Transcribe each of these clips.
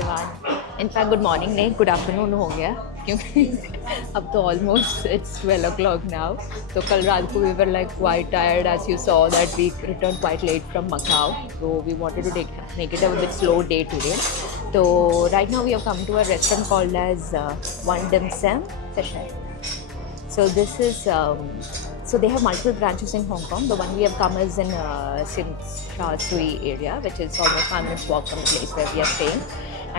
Everyone. In fact good morning नहीं, good afternoon हो गया क्योंकि अब तो ऑलमोस्ट इट्स 12 o'clock नाउ। तो कल रात को we were like quite tired as you saw that we return quite late from Macau, तो we wanted to make it a bit slow day today. तो right now we have come to a restaurant called edge one dim sum session. So this is so they have multiple branches in Hong Kong. The one we have come is in Tsim Sha Tsui area, which is almost 5 minutes walk from the place where we are staying.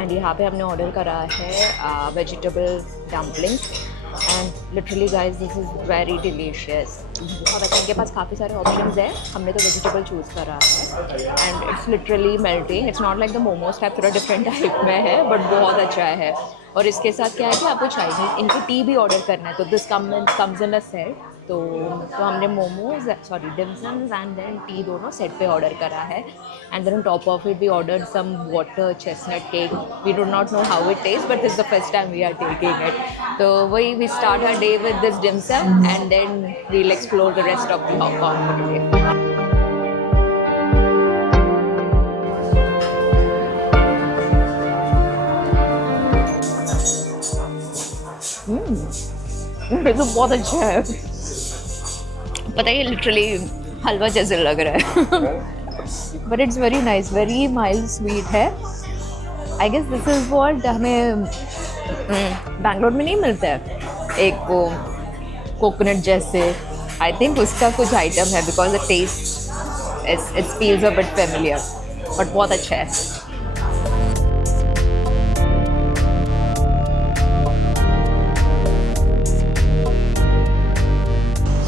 And यहाँ पे हमने order करा है vegetable dumplings. And literally guys, this is very delicious. बहुत अच्छा, इनके पास काफ़ी सारे ऑप्शंस हैं। हमने तो वेजिटेबल चूज़ करा है and it's literally melting. It's not like the momos type, थोड़ा डिफरेंट टाइप में है बट बहुत अच्छा है। और इसके साथ क्या है कि आपको चाइनीज इनको टी भी ऑर्डर करना है, तो this comes in a set. तो हमने momos sorry dimsums and then tea दोनों सेट पे ऑर्डर करा है। And then top of it we order some water chestnut cake. We do not know how it taste but this is the first time we are taking it. तो वही we start our day with this dimsum and then we will explore the rest of the Hong Kong today. ये तो बहुत अच्छा है, पता है literally हलवा जैसे लग रहा है but it's very nice, very mild sweet है। I guess this is what हमें बैंगलोर में नहीं मिलता है, एक वो कोकोनट जैसे। आई थिंक उसका कुछ आइटम है because the taste it feels a bit familiar but बहुत अच्छा है।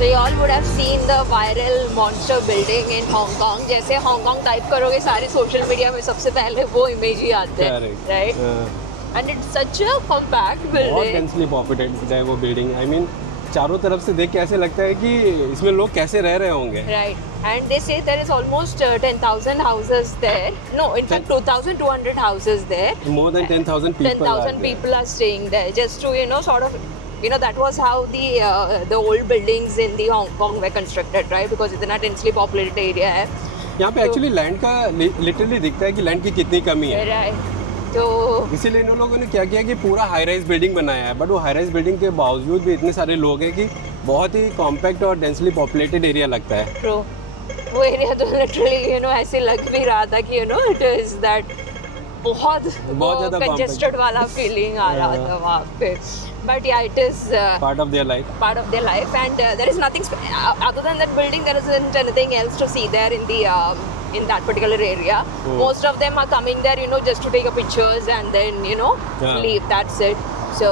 So you all would have seen the viral monster building in Hong Kong. जैसे हांगकांग टाइप करोगे सारे सोशल मीडिया में सबसे पहले वो इमेज ही आते हैं, right? And it's such a compact building, बहुत डेंसली पॉपुलेटेड है वो बिल्डिंग। आई मीन चारों तरफ से देख के ऐसे लगता है कि इसमें लोग कैसे रह रहे होंगे, right? And they say there is almost 10,000 houses there. No, in fact 2,200 houses there. More than 10,000 people 10,000 people are staying there just to sort of that was how the old buildings in the Hong Kong were constructed, right? Because इतना densely populated area है यहाँ पे। Actually land का literally दिखता है कि land की कितनी कमी है, राइट? तो इसीलिए इन लोगों ने क्या किया कि पूरा हाई राइज बिल्डिंग बनाया है। बट वो हाई राइज बिल्डिंग के बावजूद भी इतने सारे लोग हैं कि बहुत ही कॉम्पैक्ट और डेंसली पॉपुलेटेड एरिया लगता है। ट्रू, वो एरिया तो लिटरली ऐसे लग भी रहा था कि इट इज दैट बहुत ज़्यादा कंजेस्टेड वाला फीलिंग आ रहा था वहाँ पे। But yeah, it is part of their life. Part of their life, and there is nothing other than that building. There isn't anything else to see there in the in that particular area. Oh. Most of them are coming there, just to take a pictures and then leave. That's it. So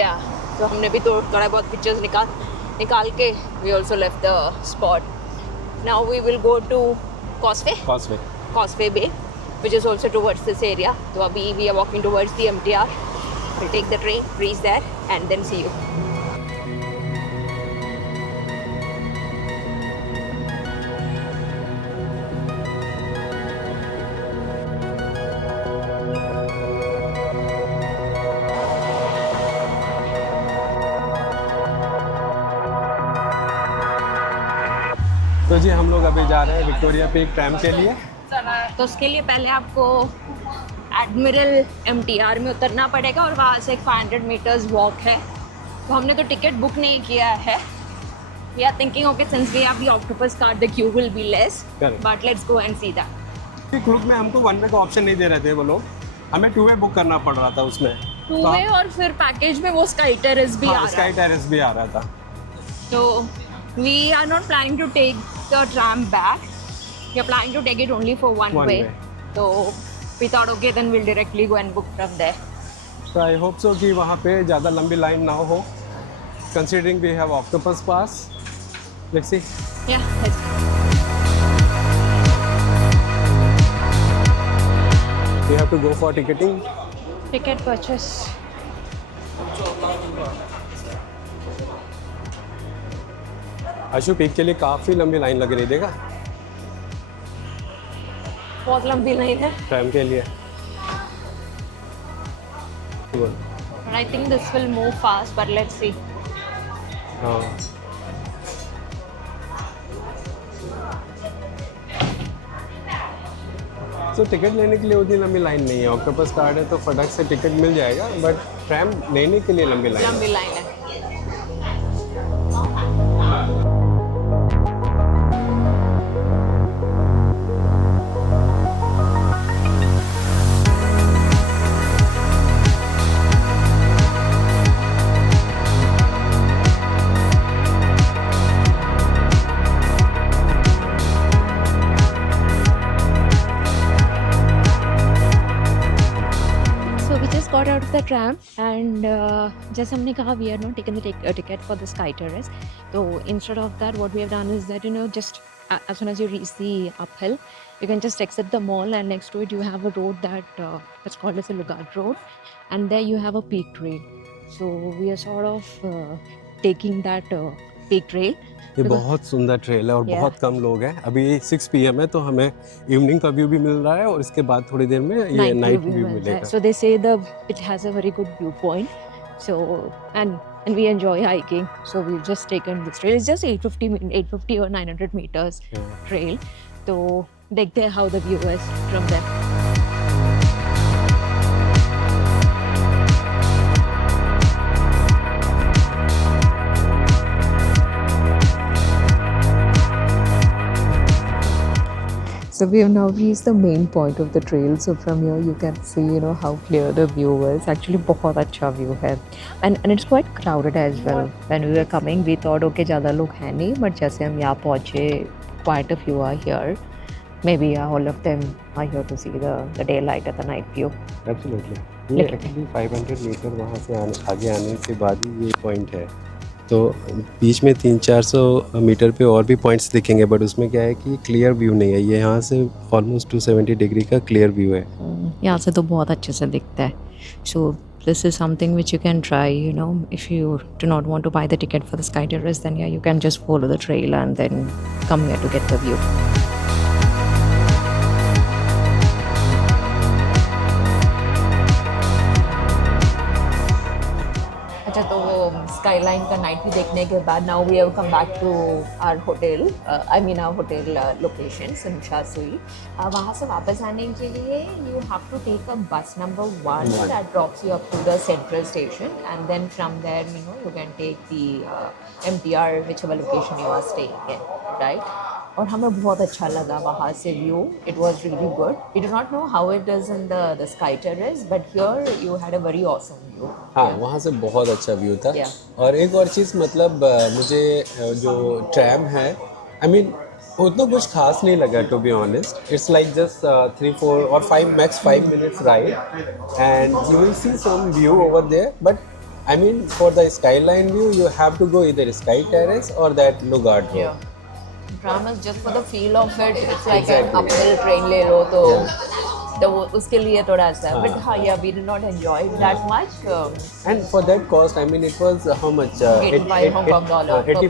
yeah, so हमने भी तो थोड़ा बहुत pictures निकाल के we also left the spot. Now we will go to Causeway Bay, which is also towards this area. So अभी we are walking towards the MTR. We'll take the train, reach there, and then see you. तो जी हम लोग अभी जा रहे हैं Victoria peak tram के लिए। तो उसके लिए पहले आपको एडमिरल MTR में उतरना पड़ेगा और वहाँ से एक 500 मीटर्स वॉक है। तो हमने तो टिकट बुक नहीं किया है। We are thinking okay since we have the octopus card the queue will be less, but let's go and see that. Cruise में हमको वन वे का ऑप्शन नहीं दे रहे थे वो लोग, हमें 2 वे बुक करना पड़ रहा था उसमें। 2 वे और फिर पैकेज में वो स्काई टेरेस भी आ रहा स्काई टेरेस भी आ रहा था। तो we are not planning to take the tram back, we are planning to take it only for one way. तो we thought okay then we'll directly go and book from there. So I hope so कि वहाँ पे ज़्यादा लंबी line ना हो, considering we have Octopus Pass. Let's see. Yeah, let's go. We have to go for ticketing. Ticket purchase. Ashu peak के लिए काफ़ी लंबी लाइन लग रही, देखा? बहुत लंबी लाइन है ट्रैम के लिए। I think this will move fast, but let's see. हाँ तो टिकट लेने के लिए उतनी लंबी लाइन नहीं है। ऑक्टोपस कार्ड है तो फटक से टिकट मिल जाएगा, बट ट्रैम लेने के लिए लंबी लाइन है। लंबी लाइन है। So we just got out of the tram and जैसे हमने कहा we are not taking the ticket for the Sky Terrace. So instead of that, what we have done is that just as soon as you reach the uphill, you can just exit the mall, and next to it you have a road that's called as a Lugard Road, and there you have a peak trail. So we are sort of taking that peak trail. ये because- बहुत सुंदर trail है और Yeah. बहुत कम लोग हैं। अभी 6 PM है तो हमें इवनिंग का व्यू भी मिल रहा है और इसके बाद थोड़ी देर में ये नाइट व्यू मिलता है. मिलेगा। So they say it has a very good viewpoint. So and we enjoy hiking. So we've just taken this trail. It's just 850 or 900 meters trail. So देखते हैं how the view is from there. So we have now reached the main point of the trail. So from here you can see, how clear the view is. Actually, बहुत अच्छा view है, and it's quite crowded as well. When we were coming, we thought okay ज़्यादा लोग हैं नहीं, but जैसे हम यहाँ पहुँचे, quite a few are here. Maybe all of them are here to see the daylight and the night view. Absolutely. ये actually 500 metre वहाँ से आगे आने के बाद ही ये पॉइंट है। तो बीच में 300-400 मीटर पे और भी पॉइंट्स दिखेंगे, बट उसमें क्या है कि क्लियर व्यू नहीं है। ये यहाँ से ऑलमोस्ट 270 डिग्री का क्लियर व्यू है। यहाँ से तो बहुत अच्छे से दिखता है. So this is something which you can try, if you do not want to buy the ticket for the Sky Terrace, then yeah, you can just follow the trail and then come here to get the view. अच्छा, तो वो skyline का night view देखने के बाद now we have come back to our hotel, I mean our hotel location Tsim Sha Tsui. वहाँ से वापस आने के लिए you have to take a bus number 1 that drops you up to the central station, and then from there you can take the MTR whichever location you are staying in, right? और हमें बहुत अच्छा लगा वहाँ से view. It was really good. We do not know how it is in the sky terrace, but here you had a very awesome view. हाँ, वहाँ से बहुत अच्छा व्यू था। Yeah. और एक और चीज़, मतलब मुझे जो ट्रैम है, आई मीन उतना कुछ खास नहीं लगा, to be honest. It's like just 3-4 और 5 minutes ride and you will see some view over there, but I mean for the skyline view you have to go either Sky Terrace or that Lugard Road. Yeah. Tram is just for the feel of it. It's like an Exactly. uphill train ले लो तो वो उसके लिए थोड़ा सा है. But हाँ, yeah, we did not enjoy it that much. And for that cost, I mean, it was how much? 85 Hong Kong dollar per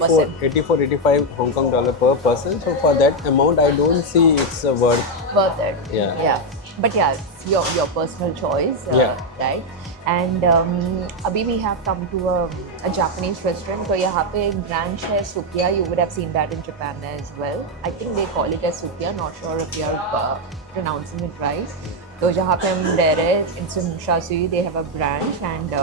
85 Hong Kong dollar per person. So for that amount, I don't see it's Worth it. Yeah. But yeah, it's your personal choice, Yeah. right? And अभी we have come to a Japanese restaurant. तो यहाँ पे एक branch है Sukiya. You would have seen that in Japan as well. I think they call it as Sukiya. Not sure if you are pronouncing it right. तो जहाँ पे हम रह रहे हैं, in Shinshasui, they have a branch, and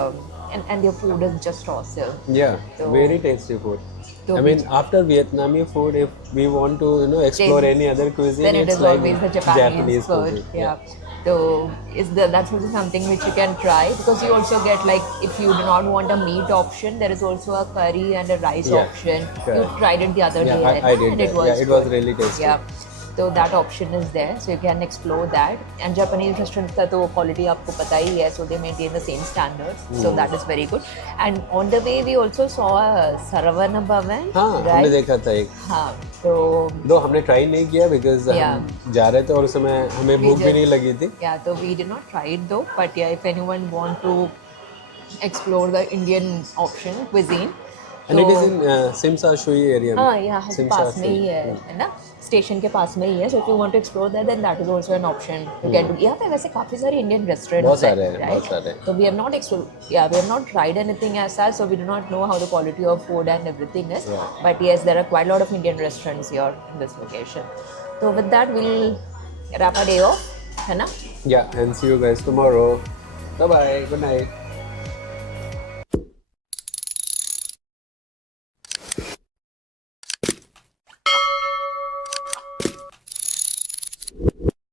their food is just awesome. Yeah, So- very tasty food. So I mean, after Vietnamese food, if we want to, explore Then- any other cuisine, Then it it's is like always the Japanese food. food. Yeah. So that's also something which you can try, because you also get, like, if you do not want a meat option, there is also a curry and a rice Yeah, option. correct. You tried it the other Yeah, day, I did and that. it was Yeah, it was good. really tasty. Yeah. So that option is there, so you can explore that. And Japanese restaurants का तो quality आपको पता ही है, so they maintain the same standards. So that is very good. And on the way we also saw a Saravana Bhavan. हाँ, हमने right? देखा था एक। हाँ, तो दो हमने ट्राई नहीं किया बिकॉज Yeah. हम जा रहे थे और उस समय हमें भूख भी just- नहीं लगी थी। yeah, so we did not try it though. But yeah, if anyone want to explore the Indian option cuisine, And it is in Simsa Shui area. हाँ, यहाँ Simsa पास में ही Shui. है ना, स्टेशन के पास में ही है. So if you want to explore that, then that is also an option you can do. यहाँ पे वैसे काफी सारे Indian restaurants बहुत हैं, सारे हैं, right? बहुत सारे हैं। So we have not we have not tried anything as such, so we do not know how the quality of food and everything is. Yeah. But yes, there are quite a lot of Indian restaurants here in this location. So with that, we'll wrap our day off है ना? Yeah, and see you guys tomorrow. Bye bye. Good night.